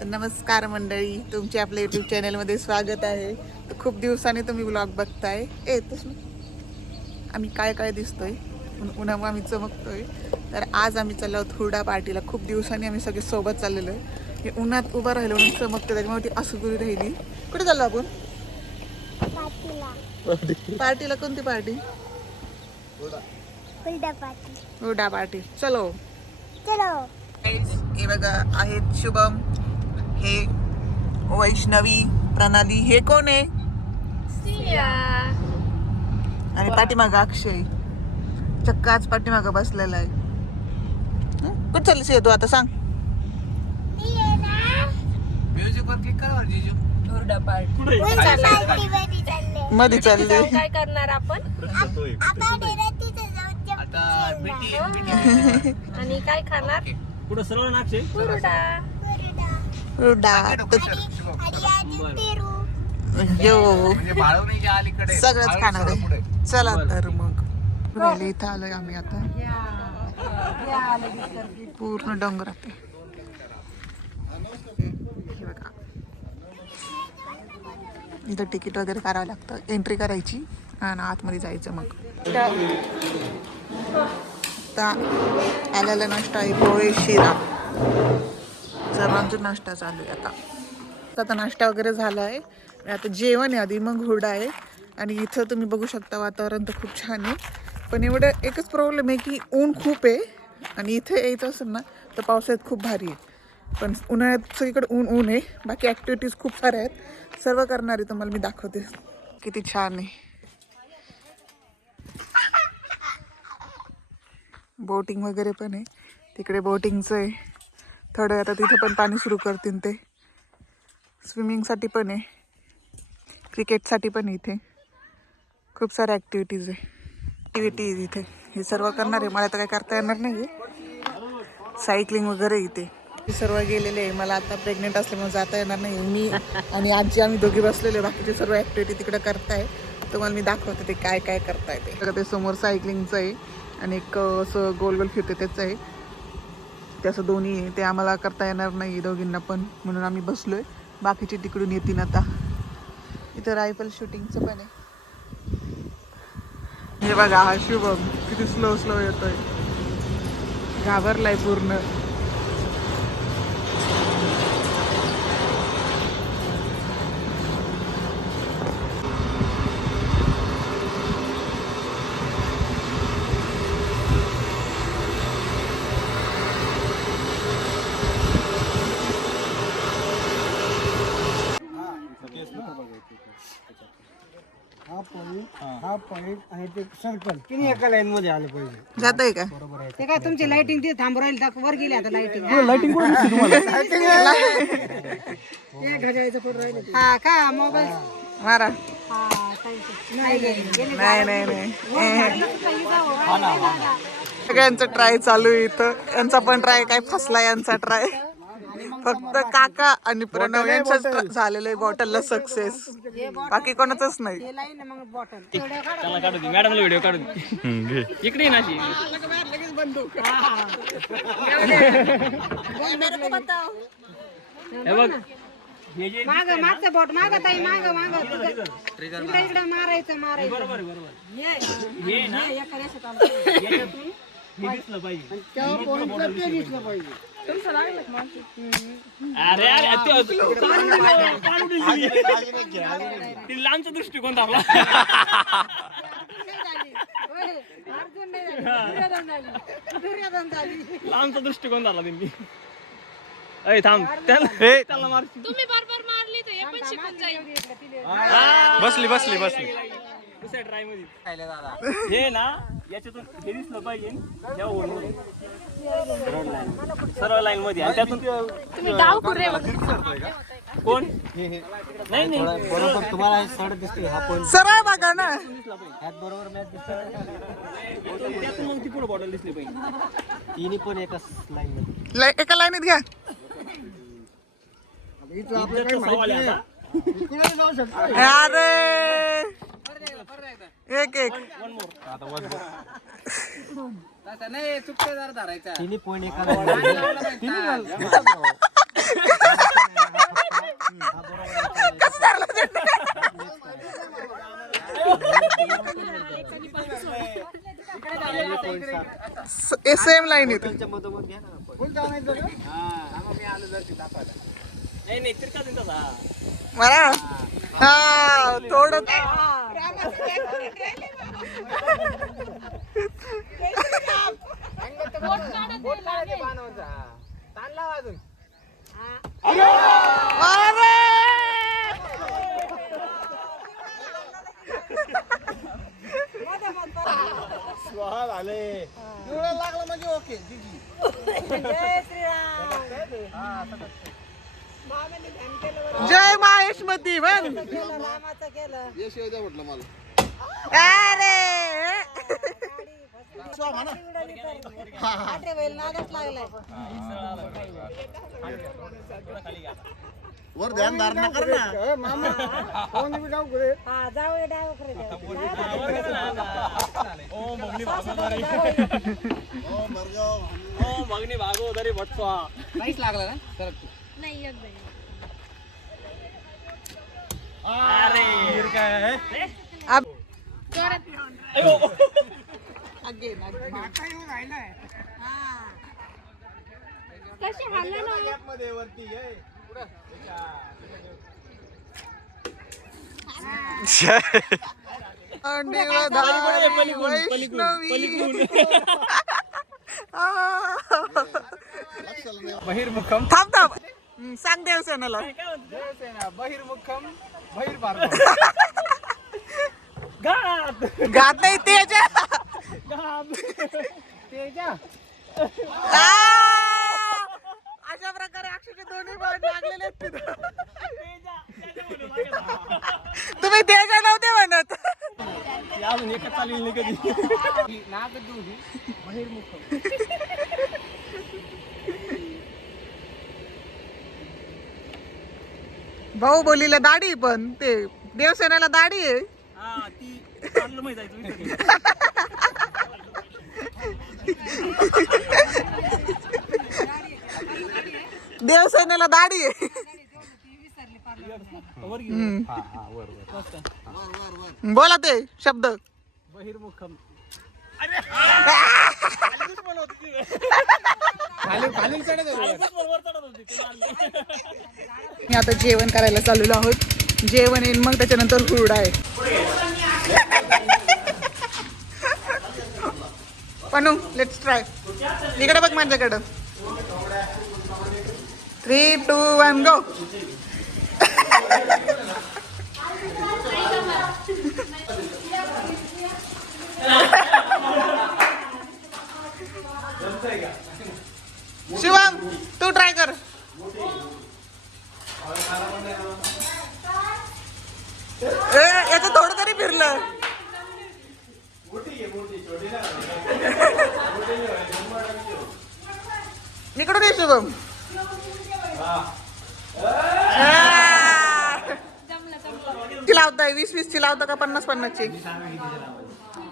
तर नमस्कार मंडळी, तुमचे आपल्या यूट्यूब चॅनलमध्ये स्वागत आहे. तर खूप दिवसांनी तुम्ही व्लॉग बघताय. आम्ही काय काय दिसतोय, उन्हामुळे आम्ही चमकतोय. तर आज आम्ही चाललो आहोत हुरडा पार्टीला. खूप दिवसांनी आम्ही सगळे सोबत चाललेलो आहे. हे उन्हात उभं राहिलो म्हणून चमकते, त्याच्यामुळे ती असं गुरी राहिली. कुठे चाललो आपण? पार्टीला. कोणती पार्टी? हुरडा पार्टी. चलो. हे बघा आहेत शुभम, हे वैष्णवी, प्रणाली. हे कोण आहे? आणि पाठीमाग अक्षय चक्काच पाठीमाग बसलेला आहे. कुठं चाललीस तू आता सांग? म्युझिक वर क्लिक करा जीजू. हुरडा पार्टी मध्ये चालली. काय करणार आपण? आता आणि काय खाणार? पुढे सरळ नाक्षे हुरडा. हुरडा. यो म्हणजे बाळवणीच्या अलीकडे सगळंच खाणार आहे. चला तर मग इथं आलोय आम्ही आता. पूर्ण डोंगरात आहे. हे बघा, इथं तिकीट वगैरे करावं लागतं, एंट्री करायची आणि आतमध्ये जायचं. मग आता आलेला नाश्ता आहे पोहे शिरा. सर्वांचा नाश्ता चालू आहे आता नाश्ता वगैरे झाला आहे. आता जेवण आहे आधी, मग हुरडा आहे. आणि इथं तुम्ही बघू शकता वातावरण तर खूप छान आहे. पण एवढं एकच प्रॉब्लेम आहे की ऊन खूप आहे. आणि इथे यायचं असेल ना तर पावसाळ्यात खूप भारी आहे. पण उन्हाळ्यात सगळीकडे ऊन आहे. बाकी ॲक्टिव्हिटीज खूप साऱ्या आहेत, सर्व करणारी तुम्हाला मी दाखवते. किती छान आहे. बोटिंग वगैरे पण आहे तिकडे. बोटिंगचं आहे थोडं. आता तिथे पण पाणी सुरू करतील ते. स्विमिंगसाठी पण आहे, क्रिकेटसाठी पण आहे. इथे खूप साऱ्या ॲक्टिव्हिटीज आहे. इथे हे सर्व करणार आहे. मला तर काय करता येणार नाही आहे. सायकलिंग वगैरे इथे सर्व गेलेले आहे. मला आता प्रेग्नेंट असल्यामुळे जाता येणार नाही. मी आणि आजी आम्ही दोघी बसलेले. बाकीचे सर्व ॲक्टिव्हिटी तिकडे करताय. तुम्हाला मी दाखवते ते काय काय करताय ते समोर सायकलिंगचं आहे आणि एक असं गोल गोल फिरते त्याचं आहे. ते असं दोन्ही आहे. ते आम्हाला करता येणार नाही दोघींना पण, म्हणून आम्ही बसलोय. बाकीचे तिकडून येतील आता. इथं रायफल शूटिंगचं पण आहे. हे बघा हा शुभम किती स्लो स्लो येतोय, घाबरलाय पूर्ण. हा पॉईंट आणि ते सर्कल तिन्ही एका लाईन मध्ये आले पाहिजे. जात आहे का? ते काय तुमची लाइटिंग ते थांबू राहील, वर गेली आता लाइटिंग. हा का मोबाईल मारा. नाही नाही नाही नाही, सगळ्यांचं ट्राय चालू आहे इथं. यांचा पण ट्राय काय फसला यांचा ट्राय. फक्त काका आणि प्रणव यांच्याच झालेलं आहे बॉटलला सक्सेस, बाकी कोणाचंच नाही. त्याला काढू दे, मॅडमला व्हिडिओ काढू दे. इकडे ये ना अशी. हे बघ, हे जे माग मागचं बोट माग ताई, माग माग इकडे इकडे मारायचं बरोबर हे ना याच्यातून हे दिसलं पाहिजे. ते दिसलं पाहिजे. अरे अरे ते लांबचा दृष्टिकोन दाखला. लांबचा दृष्टिकोन दाखला त्यांनी. अय थांब, त्याला मार. तुम्ही बरोबर मारली तर हे पण शिकून जाईल. बसली दुसऱ्या ट्राय मध्ये. हे ना याच्यातून हे दिसलं पाहिजे सरळ लाईन मध्ये, आणि त्यातून तुम्ही डाव कुरे कोण नाही नाही बरोबर तुम्हाला सड दिसते. हा पण सरळ बघा ना. बरोबर मॅच दिसते. त्यातून मग ती पुढे बॉटल दिसली पाहिजे. तिन्ही पण एकाच लाईन मध्ये. एका लाईनीत घ्या. अरे एक एक तिन्ही पॉईंट एका लाईन ते सेम लाईन येते. नाही नाही तिरका दिन तसा. मला हा थोडं लागलं म्हणजे ओके. जय महेशमती म्हण. यश येऊ द्या म्हटलं मला. अरे वर ध्यान धारणा कर ना. ओ मगनी भागो तरी भटवा. नाहीच लागला ना तर नाही एकदा अरे काय कशी हालला ना वैष्णवी बहिर्मुखम थांब थांब. सांग देवसेनाला. बहिर्मुखम बहिर्भार घात गात नाही तेजा. अशा प्रकारे अक्षरशः दोन्ही बाण लागलेले आहेत तिथं. तुम्ही तेजा नव्हते म्हणत. अजून एकच चालेल नाही कधी. भाऊ बोलीला दाढी पण ते देवसेनेला दाढी आहे. हा ती चांगलं माहित आहे तुम्ही. देवसेनेला दाढी आहे. बोला ते शब्द. बहिर्मुखम. मी आता जेवण करायला चाललेलो आहोत. जेवण येईन मग त्याच्यानंतर हुरडा आहे. Punhun let's try. इकडे बघ माझ्याकडं. 3, 2, 1 गो. शिवम तू ट्राय कर. याचं थोडं तरी फिरलं. इकडून ये शुभम. चिलावताय 20-20 चिलावता का 50-50 ची?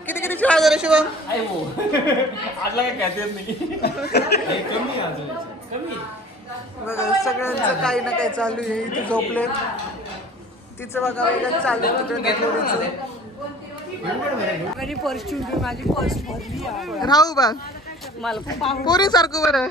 किती चिलावता रे शुभम? आजला काय कहता येत नाही. कमी आहे कमी. बघा सगळ्यांचं काही ना काही चालू आहे. इथे झोपलेत. तिचं बघा वेगळंच चालू आहे तिकडे पोरीचं. राहू बा पोरी सारखं बरं.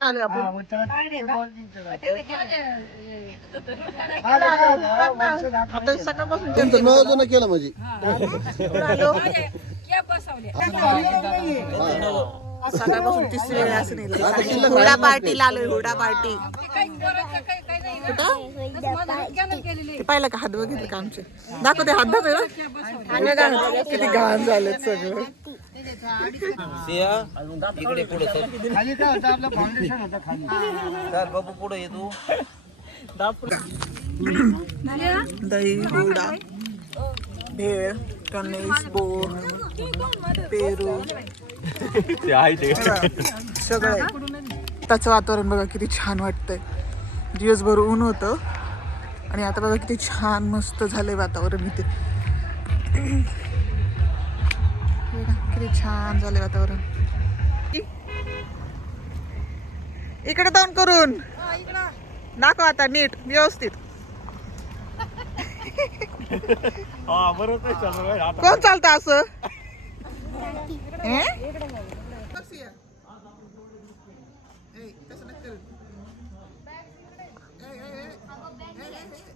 आले आपण. आता सकाळपासून त्यांचं नियोजन केलं म्हणजे. आलो. सकाळपासून तिसरी वेळ असं नाही. हुडा पार्टीला आलोय, हुडा पार्टी. कुठं ते पाहिलं का? हात बघितलं का आमचे? दाखव ते हात दाखव ना. किती घाण झालेत सगळं. इकडे पुढे खाली काय होतं आपलं फाउंडेशन होतं खाली. चल बाबू पुढे ये तू. दही, हुडा, भेळ, कणीस, बोर, पेरू सगळं आहे. त्याचं वातावरण बघा किती छान वाटतंय. दिवसभर ऊन होतं आणि आता बघा किती छान मस्त झालंय वातावरण इथे. किती छान झालंय वातावरण. इकडे तोंड करून दाखव आता नीट व्यवस्थित. कोण चालतं असं?